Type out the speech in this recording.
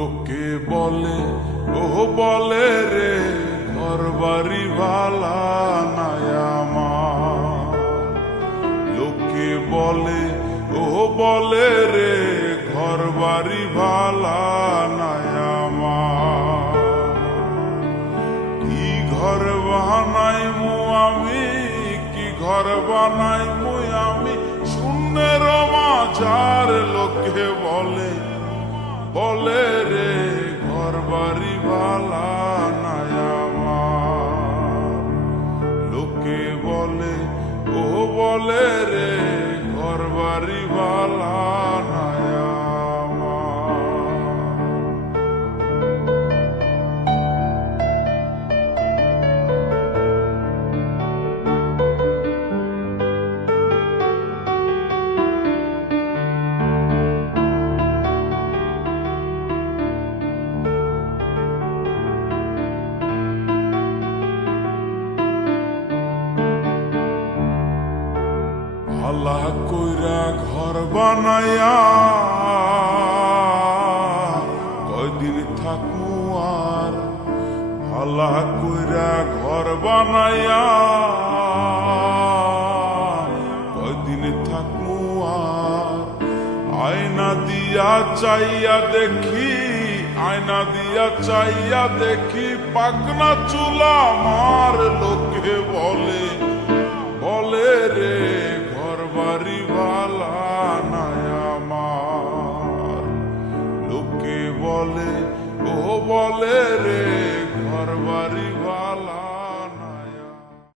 লোকে বলে, ও বলে রে ঘর বাড়ি ভালা আমার। লোকে বলে, ও বলে রে ঘর বাড়ি ভালা আমার। কি ঘর বানাই মু আমি, কি ঘর বানাই মু আমি? শূন্যের মাঝার লোকে বলে বলে ও আল্লাহ কইরা ঘর বানায়া কয়দিন থাকু আর? আল্লাহ কইরা ঘর বানায়া কয়দিন থাকু আর? আয়না দিয়া চাইয়া দেখি, আয়না দিয়া চাইয়া দেখি পাকনা চুলা বলে ও বলে রে ঘর বাড়ি